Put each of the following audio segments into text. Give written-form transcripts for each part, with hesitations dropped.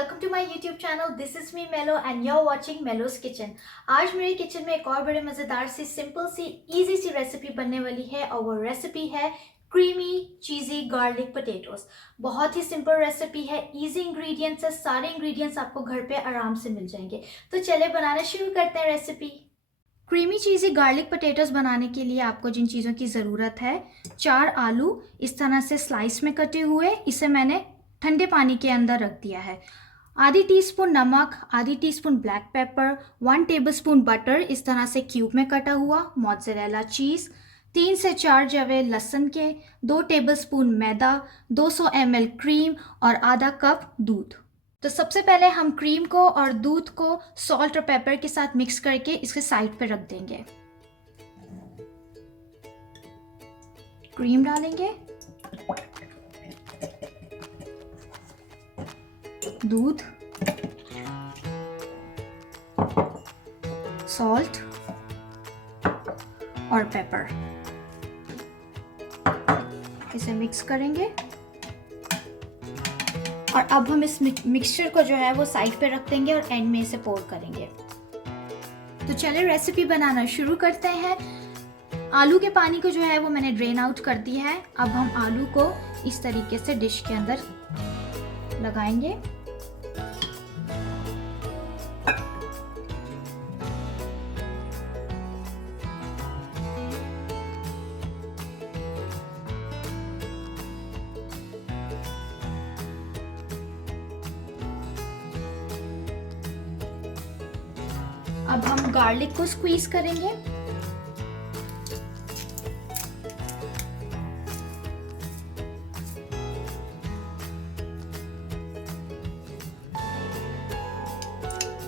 Welcome to my YouTube channel. This is me Melo and you are watching Melo's kitchen. आज मेरे kitchen में एक और बड़े मज़ेदार सी सिंपल सी इजी सी रेसिपी बनने वाली है और वो रेसिपी है क्रीमी चीज़ी गार्लिक पोटैटोस। बहुत ही सिंपल रेसिपी है, इजी इंग्रेडिएंट्स है, सारे इंग्रेडिएंट्स आपको घर पे आराम से मिल जाएंगे। तो चले बनाना शुरू करते हैं रेसिपी। क्रीमी चीज़ी गार्लिक पोटैटोस बनाने के लिए आपको जिन चीज़ों की ज़रूरत है, 4 आलू इस तरह से स्लाइस में कटे हुए, इसे मैंने ठंडे पानी के अंदर रख दिया है। आधी टीस्पून नमक, आधी teaspoon black pepper, 1 tablespoon butter इस तरह से क्यूब में कटा हुआ, मोज़रेला चीज़, 3 से 4 जवे लहसुन के, 2 टेबलस्पून मैदा, 200 ml क्रीम और आधा कप दूध। तो सबसे पहले हम क्रीम को और दूध को सॉल्ट और पेपर के साथ मिक्स करके इसके साइड पे रख देंगे। क्रीम डालेंगे, दूध, सॉल्ट और पेपर, इसे मिक्स करेंगे और अब हम इस मिक्सचर को जो है वो साइड पे रख देंगे और एंड में इसे पोर करेंगे। तो चलिए रेसिपी बनाना शुरू करते हैं। आलू के पानी को जो है वो मैंने ड्रेन आउट कर दिया है। अब हम आलू को इस तरीके से डिश के अंदर लगाएंगे। अब हम गार्लिक को स्क्वीज करेंगे।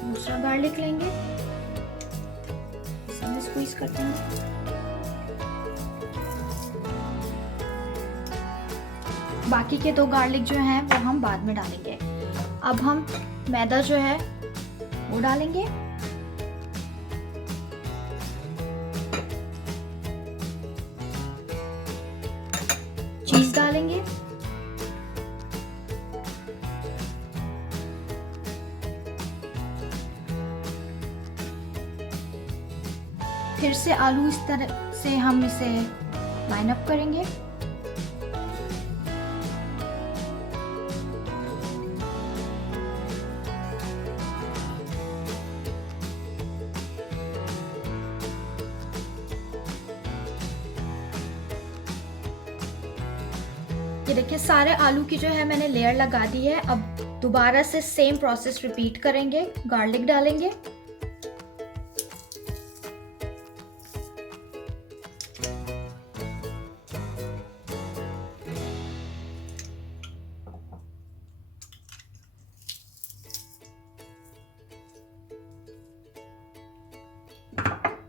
दूसरा गार्लिक लेंगे, इसे स्क्वीज करते हैं। बाकी के 2 गार्लिक जो हैं वो हम बाद में डालेंगे। अब हम मैदा जो है वो डालेंगे, चीज डालेंगे, फिर से आलू इस तरह से हम इसे लाइन अप करेंगे। ये देखिए सारे आलू की जो है मैंने लेयर लगा दी है। अब दोबारा से सेम प्रोसेस रिपीट करेंगे। गार्लिक डालेंगे,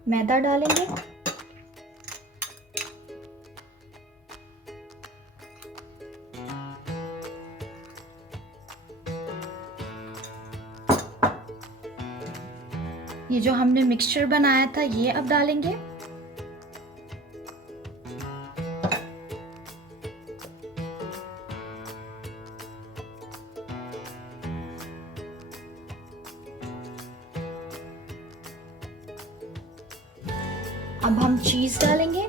मैदा डालेंगे, ये जो हमने मिक्सचर बनाया था ये अब डालेंगे। अब हम चीज डालेंगे,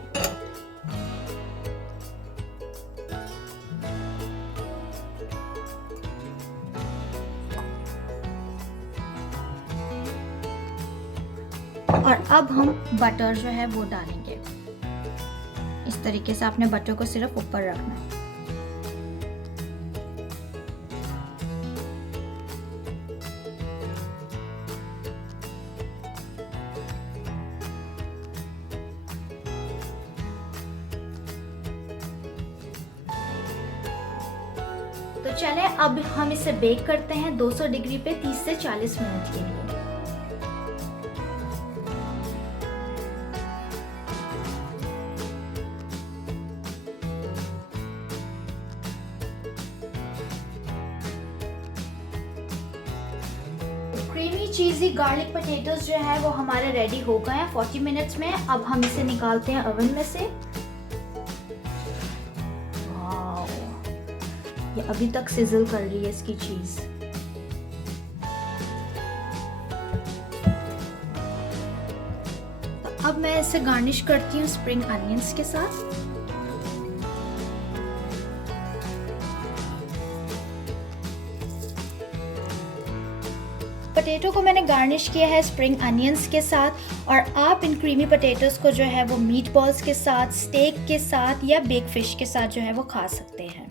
और अब हम बटर जो है वो डालेंगे। इस तरीके से आपने बटर को सिर्फ ऊपर रखना है। तो चलें अब हम इसे बेक करते हैं 200 डिग्री पे 30 से 40 मिनट के लिए। क्रीमी चीज़ी गार्लिक पोटैटोस जो है वो हमारे रेडी हो गए हैं 40 मिनट्स में। अब हम इसे निकालते हैं ओवन में से। वाओ, ये अभी तक सिजल कर रही है इसकी चीज़। अब मैं इसे गार्निश करती हूँ स्प्रिंग अनियंस के साथ। पोटैटो को मैंने गार्निश किया है स्प्रिंग अनियंस के साथ, और आप इन क्रीमी पोटैटोज़ को जो है वो मीट बॉल्स के साथ, स्टेक के साथ या बेक फिश के साथ जो है वो खा सकते हैं।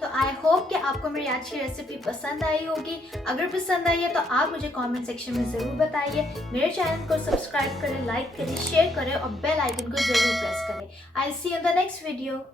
तो आई होप कि आपको मेरी आज की रेसिपी पसंद आई होगी। अगर पसंद आई है तो आप मुझे कमेंट सेक्शन में ज़रूर बताइए। मेरे चैनल को सब्सक्राइब करें, लाइक करें, शेयर करें और बेल आइकन को ज़रूर प्रेस करें। I see you in the next video.